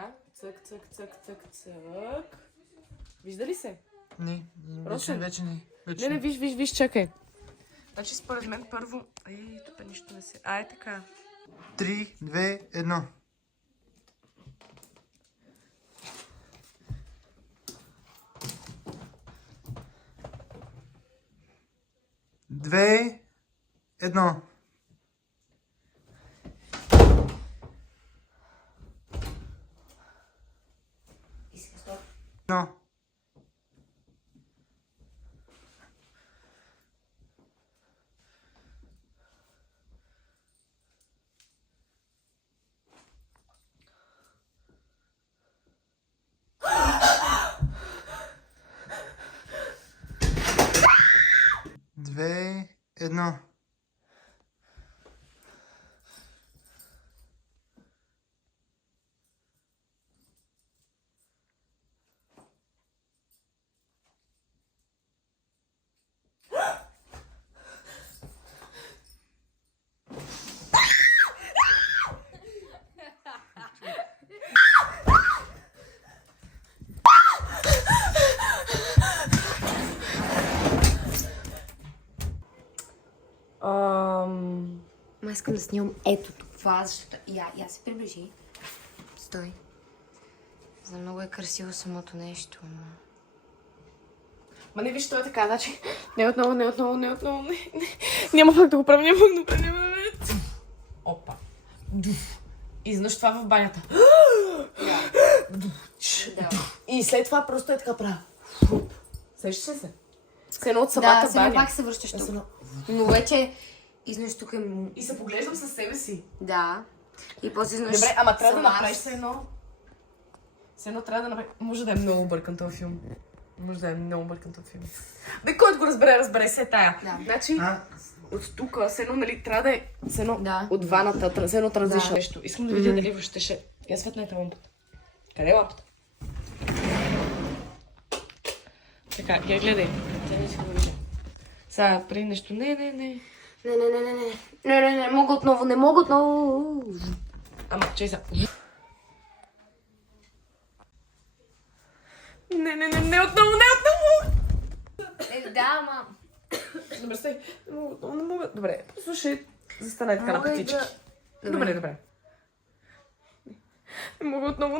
Така, цък, цък, цък, цък, цък. Вижда ли се? Не, Росен? вече не. Не, виж, чакай. Значи според мен първо... тук нищо не се... е така. 3, 2, 1. Две, едно. Едно. Две, едно. Ма искам да снимам ето това, защото... Я се приближи. Стой. За много е красиво самото нещо. Ма не виж, то е така, значи... Не отново. Няма как да го правя, няма как да го правя. Опа. И изведнъж това в банята. Да. И след това просто е така правя. Сещаш се? Все едно от самата Да, сега баня. пак се връщаш тук. Но вече изнъж тук е... И се поглеждам със себе си. Да. И после изнъж... Добре, ама трябва да сама направиш се едно. Все едно трябва да направиш. Може да е много бъркан този филм. Бе, който го разбере се тая. Да. Значи, от тук, все едно, нали, трябва да е... Все едно, Да. от ваната, все едно транзишън. Да. Нещо. Искам да видя дали въобще ще... Я светнете лампата. Къде е лампата? Така, я гледай. Тя не иска да вижда. Сега, при нещо... Не. Не мога отново. Ама, чай сега. Не отново. Да, ама... Добре, стой. Не мога. Добре, слушай, застанай така на пътички. Добре. Не мога отново.